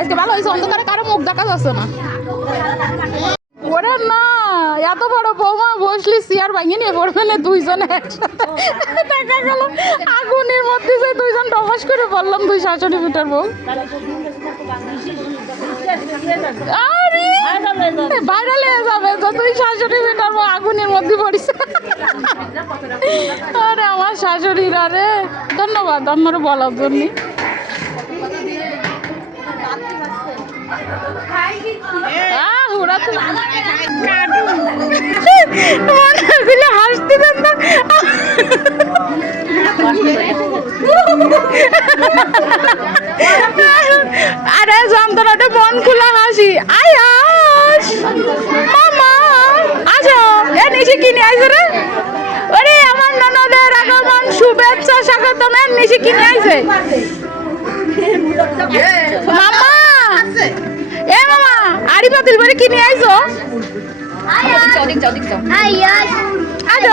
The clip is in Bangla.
আজকে ভালো হয়েছে, অন্ধকারে কারো মুখ দেখা যাচ্ছে না। ওরে না, এত বড় বৌমা বসলি চেয়ার ভাঙে নিয়ে পড়বে না দুইজনে একসাথে। দেখা গেল আগুনের মধ্যে যে দুইজন টপাস করে পড়লাম, দুই শাশুড়ি মিটার বউ। ভাইরাল হয়ে যাবে তো, তুই শাশুড়ি মিটার বউ আগুনের মধ্যে পড়িস। আরে আমার শাশুড়িরা রে, ধন্যবাদ আমার বলার জন্য। হাসতে দেন না। আরে যন্ত্রণাটা মন খোলা হাসি। আয়াস মামা আজো এ নিচে কিনে আইছে রে। ওরে আমার ননদের আগমন শুভেচ্ছা স্বাগতম। এর নিচে কিনে আইছে মামা। এ মামা আড়ি পাতিল করে কিনে আইছো। আজো